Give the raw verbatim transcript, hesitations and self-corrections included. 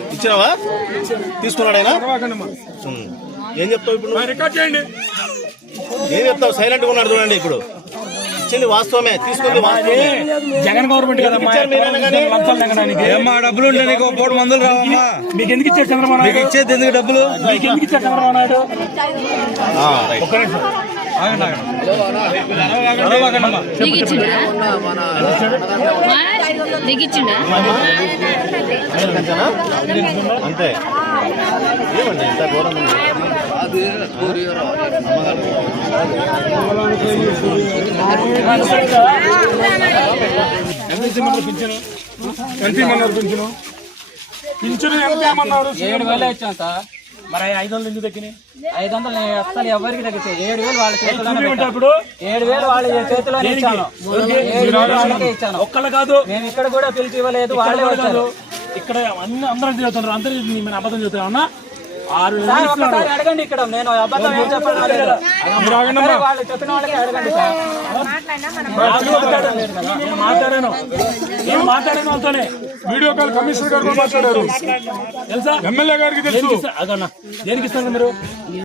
ఇచ్చినావా? తీసుకున్నాడు ఆయన. ఏం చెప్తావు ఇప్పుడు? రికార్డ్ చేయండి. ఏం చెప్తావు? సైలెంట్ గా ఉన్నాడు చూడండి. ఇప్పుడు ఇచ్చింది వాస్తవమే, తీసుకుంది వాస్తవమే. జగన్ గవర్నమెంట్ కదా ఏమ్మా డబ్బులు ఉంటే నీకు మూడు మందులు రావమ్మా. మీకు ఎందుకు ఇచ్చారు చంద్రబాబు నాయుడు? ఇచ్చేది ఎందుకు డబ్బులు? మీకు ఎందుకు ఇచ్చారు చంద్రబాబు నాయుడు? ఒక్క నిమిషం అంతే. ఏమండి ఇంత ఘోరం ఉంది? పింఛను ఎంత ఇమ్మన్నారు? పింఛను పింఛను ఎంత ఏమన్నారు? ఏడు వేలు ఇచ్చాం సార్. మరి ఐదు వందలు ఎందుకు తగ్గినాయి? ఐదు వందలు నేను అసలు ఎవరికి తగ్గించాను. ఏడు వేలు వాళ్ళ చేతిలోనే ఇప్పుడు ఏడు వేలు వాళ్ళ చేతిలోనే ఇచ్చాను. ఏడు వేలు వాళ్ళకే ఇచ్చాను. ఒక్కళ్ళు కాదు, మేము ఇక్కడ కూడా పిలిచి ఇవ్వలేదు, వాళ్ళే వచ్చారు. ఇక్కడ అన్ని అందరం చదువుతున్నారు. అందరూ నేను అబద్ధం చెబుతున్నా. ఆరు సార్ ఒక్కసారి అడగండి. ఇక్కడ నేను అబద్ధం ఏం చెప్పాను వాళ్ళు చెప్పిన వాళ్ళకి అడగండి సార్. నేను మాట్లాడాను నేను మాట్లాడాను వాళ్ళతోనే. వీడియో కాల్ కమిషనర్ గారు మాట్లాడారు తెలుసా? ఎమ్మెల్యే గారికి తెలుసు. అదన్నా దేనికి ఇస్తారు మీరు?